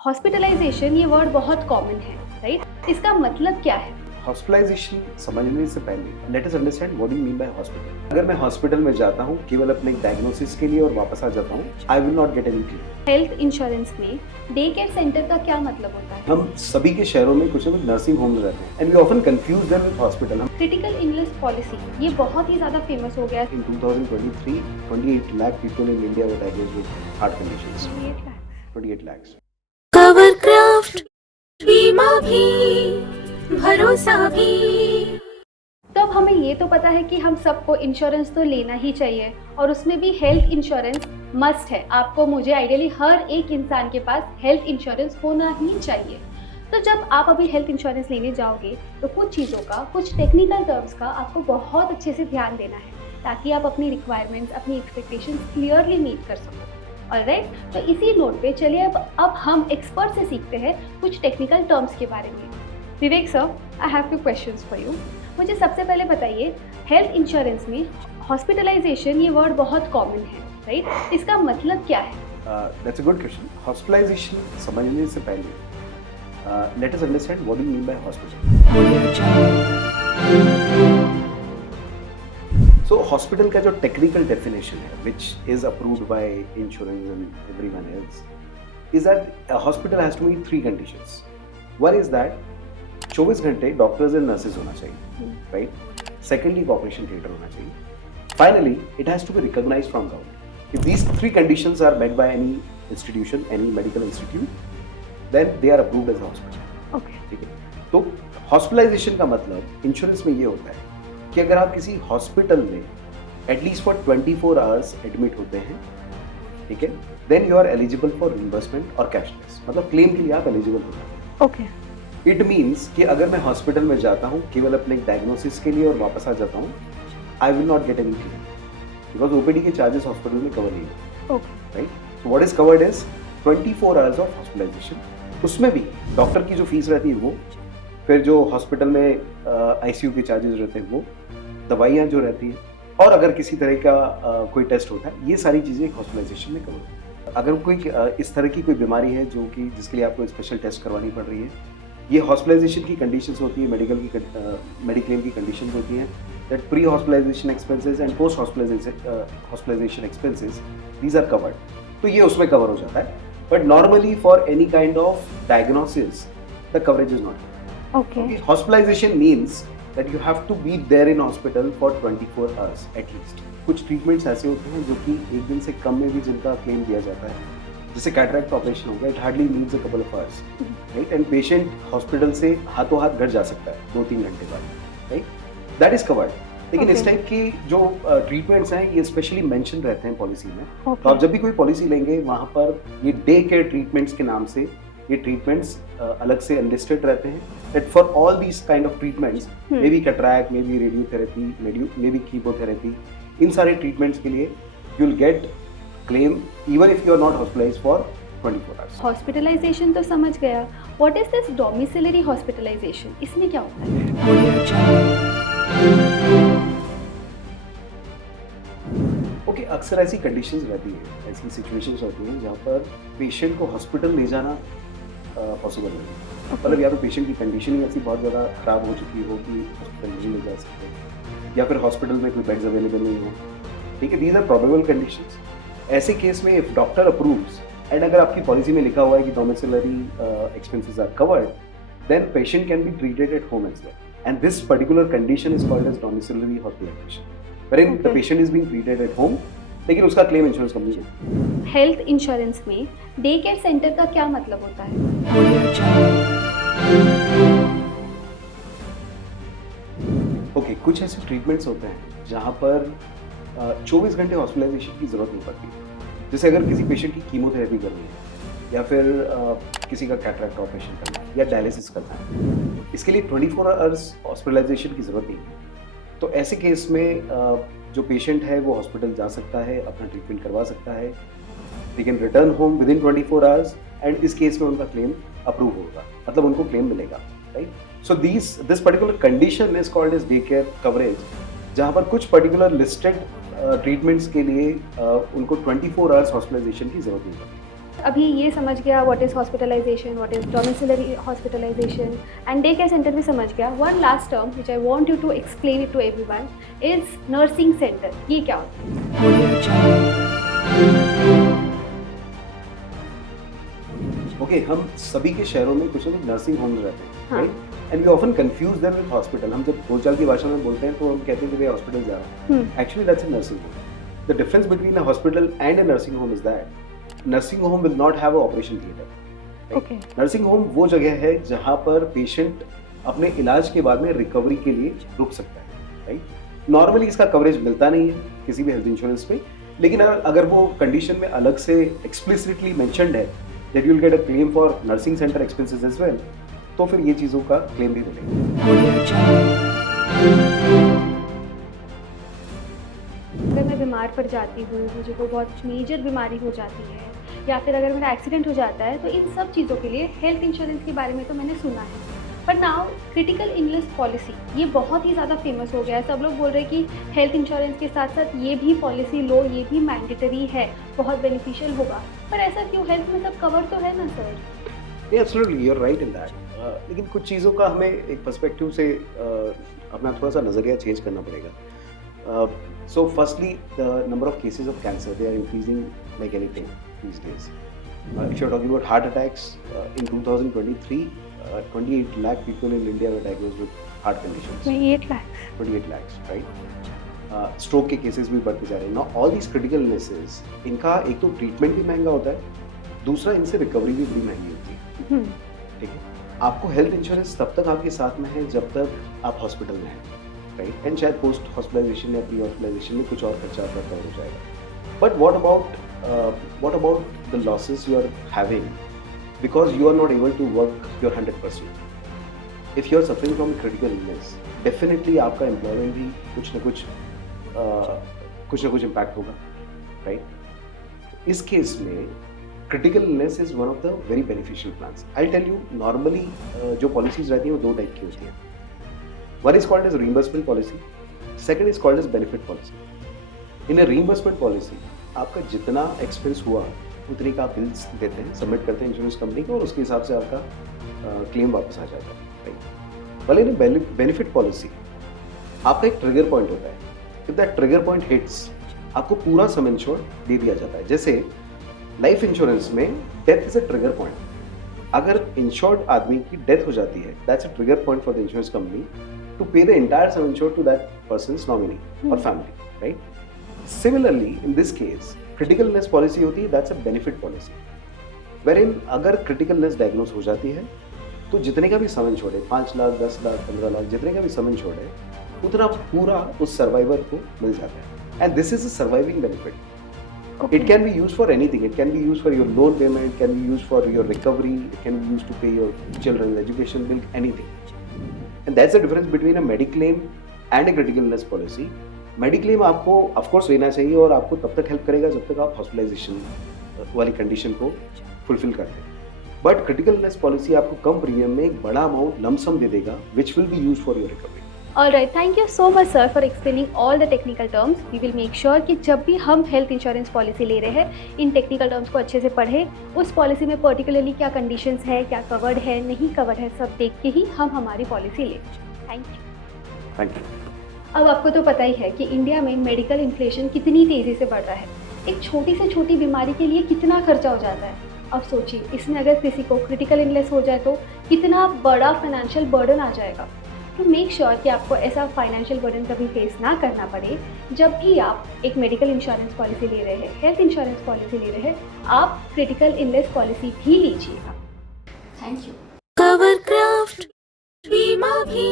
Hospitalisation ये word बहुत common है, राइट? इसका मतलब क्या है? हॉस्पिटलाइजेशन समझने से पहले let us understand what you mean by hospital. अगर मैं हॉस्पिटल में जाता हूँ केवल अपने डायग्नोसिस के लिए और वापस आ जाता हूँ, I will not get any claim. Health insurance में डे केयर सेंटर का क्या मतलब होता है? हम सभी के शहरों में कुछ ना कुछ नर्सिंग होम्स रहते हैं and we often confuse them with hospital. हम क्रिटिकल इलनेस पॉलिसी ये बहुत ही ज़्यादा फेमस हो गया है। In 2023 28 lakh people in India were diagnosed with heart conditions. 28 lakhs। Cover craft बीमा भी भरोसा भी। तो अब हमें ये तो पता है कि हम सबको इंश्योरेंस तो लेना ही चाहिए और उसमें भी हेल्थ इंश्योरेंस मस्ट है। आपको, मुझे, आइडियली हर एक इंसान के पास हेल्थ इंश्योरेंस होना ही चाहिए। तो जब आप अभी हेल्थ इंश्योरेंस लेने जाओगे तो कुछ चीज़ों का, कुछ टेक्निकल टर्म्स का आपको बहुत अच्छे से ध्यान देना है ताकि आप अपनी रिक्वायरमेंट्स, अपनी एक्सपेक्टेशंस क्लियरली मीट कर सको। ऑलराइट, तो इसी नोट पे चलिए अब हम एक्सपर्ट से सीखते हैं कुछ टेक्निकल टर्म्स के बारे में। Vivek sir, I have few questions for you. मुझे सबसे पहले बताइए, हेल्थ इंश्योरेंस में हॉस्पिटलाइजेशन ये वर्ड बहुत कॉमन है, राइट? इसका मतलब क्या है? That's a good question. Hospitalisation समझने से पहले let us understand what you mean by hospital. So hospital का जो टेक्निकल डेफिनेशन है which is approved by insurance and everyone else is that hospital has to meet three conditions. One is that 24 घंटे doctors and nurses होना चाहिए, right? Secondly operation theatre होना चाहिए। Finally it has to be recognised from government. If these three conditions are met by any institution, any medical institute, then they are approved as hospital. Okay, ठीक है। तो hospitalisation का मतलब insurance में ये होता है कि अगर आप किसी हॉस्पिटल में एटलीस्ट फॉर 24 आवर्स एडमिट होते हैं, ठीक है, then you are eligible for reimbursement और कैशलेस, मतलब क्लेम के लिए आप एलिजिबल होते हैं। ओके, इट मीन्स कि अगर मैं हॉस्पिटल में जाता हूँ केवल अपने डायग्नोसिस के लिए और वापस आ जाता हूँ, I will not get any claim because OPD के चार्जेस हॉस्पिटल में कवर नहीं होते, okay, right? So what is covered is 24 hours of hospitalisation. उसमें भी डॉक्टर की जो फीस रहती है वो, फिर जो हॉस्पिटल में आईसीयू के चार्जेस रहते हैं वो, दवाइयाँ जो रहती हैं, और अगर किसी तरह का कोई टेस्ट होता है, ये सारी चीज़ें हॉस्पिटलाइजेशन में कवर होती है। अगर कोई इस तरह की कोई बीमारी है जो कि जिसके लिए आपको स्पेशल टेस्ट करवानी पड़ रही है, ये हॉस्पिटलाइजेशन की कंडीशंस होती है, मेडिक्लेम की कंडीशंस होती हैं, that pre hospitalisation expenses and post hospitalisation expenses, these are covered. तो ये उसमें कवर हो जाता है, but normally for any kind of diagnosis the coverage is not. Okay, hospitalisation means that you have to be there in hospital for 24 hours at least। कुछ treatments ऐसे होते हैं जो कि एक दिन से कम में भी जिनका क्लेम दिया जाता है, जैसे कैटरैक्ट ऑपरेशन हो गया, it hardly needs a couple of hours, right? And patient hospital से हाथों हाथ घर जा सकता है 2-3 घंटे बाद, राइट? That is covered. लेकिन इस टाइप की जो ट्रीटमेंट्स हैं ये स्पेशली मेंशन रहते हैं पॉलिसी में। तो आप जब भी कोई पॉलिसी लेंगे वहाँ पर ये डे केयर ट्रीटमेंट्स के नाम से ये ट्रीटमेंट्स अलग से अनलिस्टेड रहते हैं, that for all these kind of treatments, may be cataract, may be radiotherapy, may be chemotherapy, इन सारे ट्रीटमेंट्स के लिए you will get claim even if you are not hospitalised for 24 hours. Hospitalisation तो समझ गया। What is this domiciliary hospitalisation? इसमें क्या होता है? ओके, अक्सर ऐसी कंडीशंस रहती है, ऐसी सिचुएशंस होती हैं जहाँ पर पेशेंट को हॉस्पिटल ले जाना पॉसिबल नहीं है। मतलब या तो पेशेंट की कंडीशन ही ऐसी बहुत ज़्यादा ख़राब हो चुकी हो कि हॉस्पिटल नहीं ले जा सकते, या फिर हॉस्पिटल में कोई बेड्स अवेलेबल नहीं हो, ठीक है, दीज आर प्रोबेबल कंडीशंस। ऐसे केस में इफ डॉक्टर अप्रूव्स एंड अगर आपकी पॉलिसी में लिखा हुआ है कि domiciliary expenses are covered, then patient can be treated at home as well, and this particular condition is called as domiciliary hospitalisation, wherein the patient is being treated at home, लेकिन उसका claim insurance company है। Health insurance में day care centre का क्या मतलब होता है? Okay, कुछ ऐसे ट्रीटमेंट्स होते हैं जहाँ पर 24 घंटे हॉस्पिटलाइजेशन की जरूरत नहीं पड़ती। जैसे अगर किसी पेशेंट की कीमोथेरेपी करनी है, या फिर किसी का कैटरैक्ट ऑपरेशन करना है, या डायलिसिस करना है, इसके लिए 24 आवर्स हॉस्पिटलाइजेशन की जरूरत नहीं है। तो ऐसे केस में जो पेशेंट है वो हॉस्पिटल जा सकता है, अपना ट्रीटमेंट करवा सकता है, they can return home within 24 hours, and इस केस में उनका क्लेम अप्रूव होगा, मतलब उनको क्लेम मिलेगा, right? So this particular condition is called as day care coverage, जहाँ पर कुछ पर्टिकुलर लिस्टेड ट्रीटमेंट्स के लिए उनको 24 आवर्स हॉस्पिटलाइजेशन की जरूरत नहीं पड़ती। अभी ये समझ गया what is hospitalisation, what is domiciliary hospitalisation and day care centre भी समझ गया. One last term which I want you to explain it to everyone is nursing centre. ये क्या होता है? Audio Jungle. ओके, हम सभी के शहरों में कुछ ना कुछ नर्सिंग होम्स रहते हैं, हाँ. Right? And we often confuse them with hospital. हम जब बोलचाल की भाषा में बोलते हैं तो हम कहते हैं कि वे हॉस्पिटल जा रहे हैं. Actually, that's a nursing home. The difference between a hospital and a nursing home is that nursing home will not have an operation theater. Right? Okay. Nursing home वो जगह है जहाँ पर पेशेंट अपने इलाज के बाद में रिकवरी के लिए रुक सकता है, राइट? नॉर्मली इसका कवरेज मिलता नहीं है किसी भी हेल्थ इंश्योरेंस पे, लेकिन अगर वो कंडीशन में अलग से एक्सप्लिसिटली मेंशन्ड है that you'll get a claim for nursing center expenses as well, तो फिर ये चीज़ों का क्लेम भी मिलेगा. Audio Jungle. अगर मैं बीमार पड़ जाती हूँ, मुझे कोई बहुत मेजर बीमारी हो जाती है या फिर अगर मेरा एक्सीडेंट हो जाता है, तो इन सब चीज़ों के लिए हेल्थ इंश्योरेंस के बारे में तो मैंने सुना है. पर नाउ क्रिटिकल इलनेस पॉलिसी ये बहुत ही ज़्यादा फेमस हो गया है. सब लोग बोल रहे हैं कि हेल्थ इंश्योरेंस के साथ साथ ये भी पॉलिसी लो, ये भी मैंडेटरी है, बहुत बेनिफिशियल होगा. पर ऐसा क्यों? हेल्थ में सब कवर तो है ना sir? Absolutely, you are right in that. लेकिन कुछ चीज़ों का हमें एक पर्सपेक्टिव से अपना थोड़ा सा नज़रिया चेंज करना पड़ेगा. So firstly the number of cases of cancer they are increasing like anything these days. If you're talking about heart attacks, in 2023, 28 lakh people in India were diagnosed with heart conditions. 28 lakh. 28 lakhs, right? Stroke के cases भी बढ़ते जा रहे हैं. Now all these critical illnesses, इनका एक तो treatment भी महंगा होता है, दूसरा इनसे रिकवरी भी बड़ी महंगी होती है. ठीक है, आपको हेल्थ इंश्योरेंस तब तक आपके साथ में है जब तक आप हॉस्पिटल में हैं, राइट? एंड शायद पोस्ट हॉस्पिटलाइजेशन या प्री हॉस्पिटलाइजेशन में कुछ और खर्चा आपका कवर हो जाएगा. But what about the losses you are having because you are not able to work your 100%? If you are suffering from critical illness, definitely आपका एम्प्लॉयमेंट भी कुछ ना कुछ इम्पैक्ट होगा, राइट? इस केस में critical illness is one of the very beneficial plans. I tell you, normally जो policies रहती हैं वो दो टाइप की होती हैं. One is called as reimbursement policy, second is called as benefit policy. In a reimbursement policy आपका जितना एक्सपेंस हुआ उतने का आप बिल्स देते हैं, सबमिट करते हैं इंश्योरेंस कंपनी को और उसके हिसाब से आपका क्लेम वापस आ जाता है, राइट? भले इन बेनिफिट पॉलिसी आपका एक ट्रिगर पॉइंट होता है. If that trigger point hits, आपको पूरा सम इंश्योर्ड दे दिया जाता है. जैसे लाइफ इंश्योरेंस में death is a trigger point. अगर इंश्योर्ड आदमी की डेथ हो जाती है, that's a trigger point for the insurance company to pay the entire sum insured to that person's nominee और family, right? Similarly, in this case, critical illness policy होती है, that's a benefit policy. Wherein अगर critical illness diagnose हो जाती है, तो जितने का भी सम इंश्योर्ड है, 5 लाख, 10 लाख, 15 लाख, जितने का भी सम इंश्योर्ड है, उतना पूरा उस सर्वाइवर को मिल जाता है. And this is a surviving benefit. Okay. It can be used for anything. It can be used for your loan payment, it can be used for your recovery, it can be used to pay your children's education bill, anything. And that's the difference between a Mediclaim and a critical illness policy. Mediclaim आपको of course लेना चाहिए और आपको तब तक help करेगा जब तक आप हॉस्पिटलाइजेशन वाली कंडीशन को फुलफिल करते हैं. बट क्रिटिकल इलनेस पॉलिसी आपको कम प्रीमियम में एक बड़ा अमाउंट लमसम दे देगा which will be used for your recovery. Alright, thank you so much sir for explaining all the technical terms. We will make sure कि जब भी हम हेल्थ इंश्योरेंस पॉलिसी ले रहे हैं, इन टेक्निकल टर्म्स को अच्छे से पढ़ें. उस पॉलिसी में पर्टिकुलरली क्या कंडीशंस है, क्या कवर्ड है, नहीं कवर्ड है, सब देख के ही हम हमारी पॉलिसी लें. Thank you. अब आपको तो पता ही है कि इंडिया में मेडिकल इन्फ्लेशन कितनी तेज़ी से बढ़ रहा है. एक छोटी से छोटी बीमारी के लिए कितना खर्चा हो जाता है. अब सोचिए, इसमें अगर किसी को क्रिटिकल इलनेस हो जाए तो कितना बड़ा फाइनेंशियल बर्डन आ जाएगा. टू मेक श्योर कि आपको ऐसा फाइनेंशियल बर्डन कभी फेस ना करना पड़े, जब भी आप एक मेडिकल इंश्योरेंस पॉलिसी ले रहे हैं, हेल्थ इंश्योरेंस पॉलिसी ले रहे हैं, आप क्रिटिकल इलनेस पॉलिसी भी लीजिएगा. Thank you. कवरक्राफ्ट बीमा भी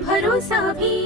भरोसा भी.